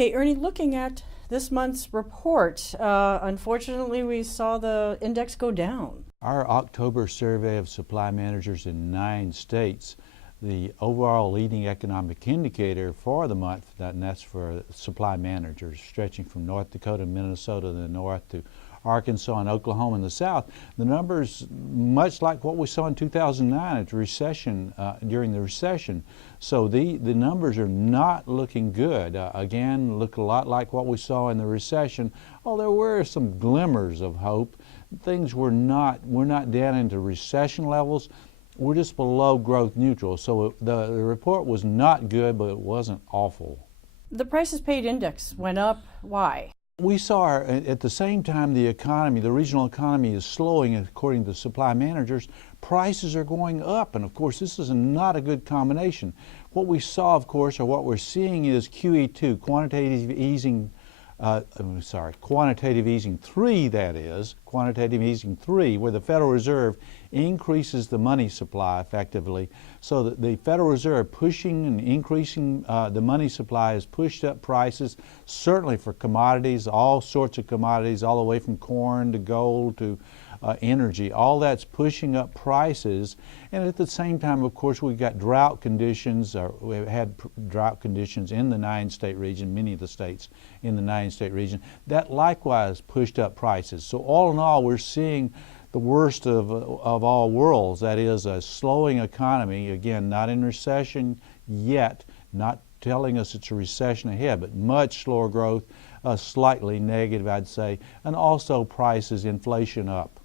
Okay, Ernie, looking at this month's report, unfortunately we saw the index go down. Our October survey of supply managers in 9 states, the overall leading economic indicator for the month, and that's for supply managers stretching from North Dakota and Minnesota in the north to Arkansas and Oklahoma in the south, the numbers much like what we saw in 2009 at the recession, during the recession. So the numbers are not looking good. Again, look a lot like what we saw in the recession. Oh, there were some glimmers of hope. Things we're not down into recession levels. We're just below growth neutral. So the report was not good, but it wasn't awful. The prices paid index went up. Why? We saw at the same time the economy, the regional economy is slowing according to supply managers, prices are going up, and of course this is not a good combination. What we saw, of course, or what we're seeing is QE2, quantitative easing 3, that is, quantitative easing 3, where the Federal Reserve increases the money supply effectively. So that the Federal Reserve pushing and increasing the money supply has pushed up prices, certainly for commodities, all sorts of commodities, all the way from corn to gold to energy. All that's pushing up prices, and at the same time, of course, we've got drought conditions. We've had drought conditions in the 9-state region, many of the states in the 9-state region. That likewise pushed up prices. So all in all, we're seeing the worst of all worlds. That is a slowing economy. Again, not in recession yet, not telling us it's a recession ahead, but much slower growth, slightly negative, I'd say, and also prices, inflation up.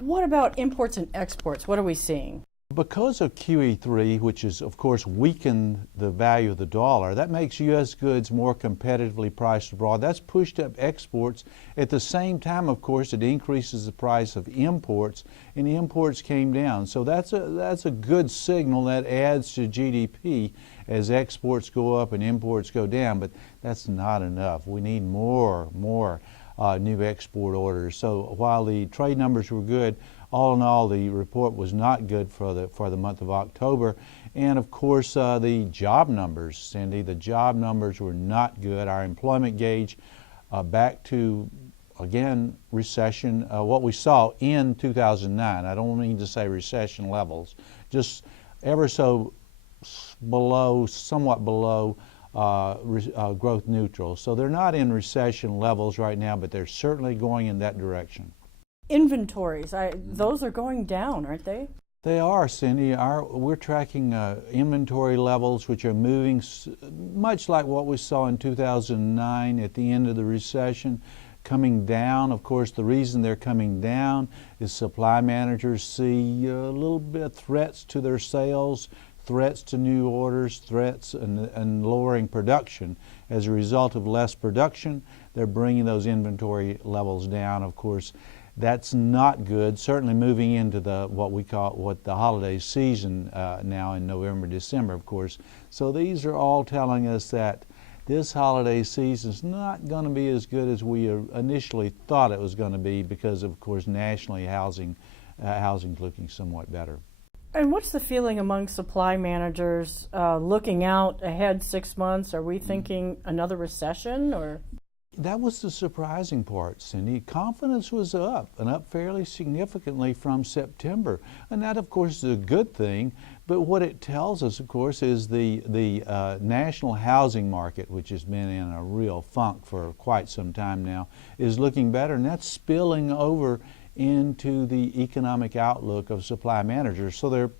What about imports and exports? What are we seeing? Because of QE3, which has, of course, weakened the value of the dollar, that makes U.S. goods more competitively priced abroad. That's pushed up exports. At the same time, of course, it increases the price of imports, and imports came down. So that's a good signal that adds to GDP as exports go up and imports go down, but that's not enough. We need more new export orders. So while the trade numbers were good, all in all, the report was not good for the month of October. And of course, the job numbers, Cindy, the job numbers were not good. Our employment gauge back to, again, recession, what we saw in 2009. I don't mean to say recession levels, just ever so below, somewhat below growth neutral. So they're not in recession levels right now, but they're certainly going in that direction. Inventories, those are going down, aren't they? They are, Cindy. We're tracking inventory levels which are moving much like what we saw in 2009 at the end of the recession, coming down. Of course, the reason they're coming down is supply managers see a little bit of threats to their sales, threats to new orders, threats and lowering production. As a result of less production, they're bringing those inventory levels down. Of course, that's not good. Certainly moving into what the holiday season now in November, December, of course. So these are all telling us that this holiday season is not going to be as good as we initially thought it was going to be because, of course, nationally housing's looking somewhat better. And what's the feeling among supply managers looking out ahead 6 months? Are we thinking another recession or? That was the surprising part, Cindy. Confidence was up, and up fairly significantly from September. And that, of course, is a good thing. But what it tells us, of course, is the national housing market, which has been in a real funk for quite some time now, is looking better. And that's spilling over into the economic outlook of supply managers. So they're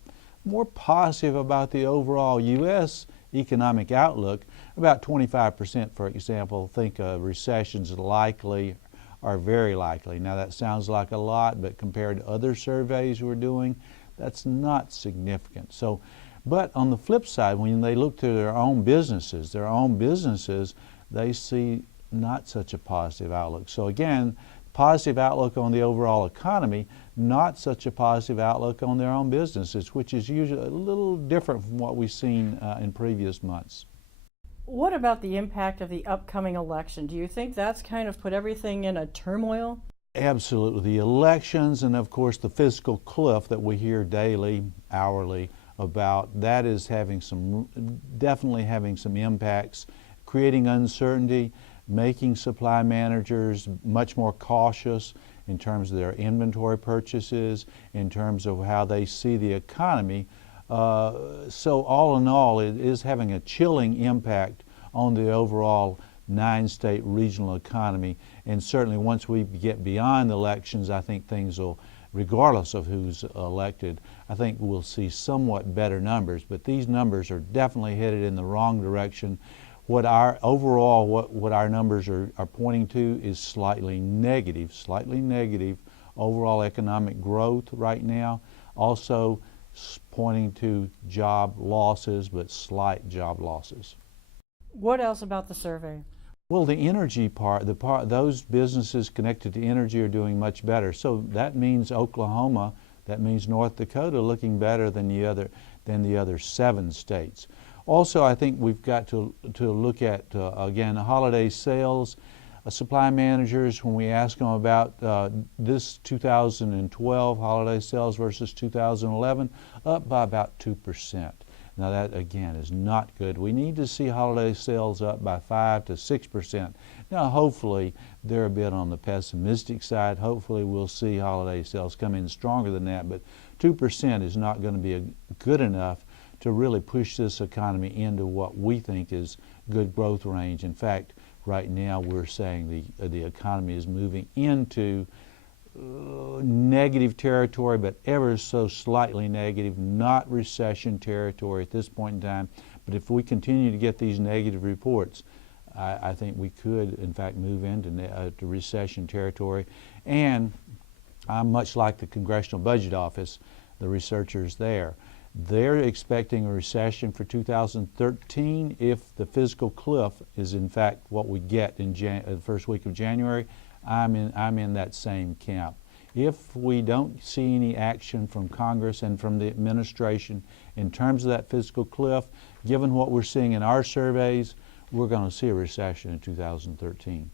more positive about the overall U.S. economic outlook. About 25%, for example, think recessions likely or very likely. Now that sounds like a lot, but compared to other surveys we're doing, that's not significant. So, but on the flip side, when they look to their own businesses, they see not such a positive outlook. So again, positive outlook on the overall economy, not such a positive outlook on their own businesses, which is usually a little different from what we've seen in previous months. What about the impact of the upcoming election? Do you think that's kind of put everything in a turmoil? Absolutely. The elections and, of course, the fiscal cliff that we hear daily, hourly about, that is definitely having some impacts. creating uncertainty, making supply managers much more cautious in terms of their inventory purchases, in terms of how they see the economy. So all in all, it is having a chilling impact on the overall 9-state regional economy. And certainly once we get beyond the elections, I think things will, regardless of who's elected, I think we'll see somewhat better numbers. But these numbers are definitely headed in the wrong direction. What our overall, what our numbers are pointing to is slightly negative overall economic growth right now. Also pointing to job losses, but slight job losses. What else about the survey? Well, the energy part, those businesses connected to energy are doing much better. So that means Oklahoma, that means North Dakota looking better than the other 7 states. Also, I think we've got to look at, again, holiday sales. Supply managers, when we ask them about this 2012 holiday sales versus 2011, up by about 2%. Now that, again, is not good. We need to see holiday sales up by 5 to 6%. Now, hopefully, they're a bit on the pessimistic side. Hopefully, we'll see holiday sales come in stronger than that, but 2% is not going to be good enough to really push this economy into what we think is good growth range. In fact, right now we're saying the economy is moving into negative territory, but ever so slightly negative, not recession territory at this point in time. But if we continue to get these negative reports, I think we could, in fact, move into to recession territory. And I'm much like the Congressional Budget Office, the researchers there. They're expecting a recession for 2013 if the fiscal cliff is in fact what we get in the first week of January. I'm in that same camp. If we don't see any action from Congress and from the administration in terms of that fiscal cliff, given what we're seeing in our surveys, we're going to see a recession in 2013.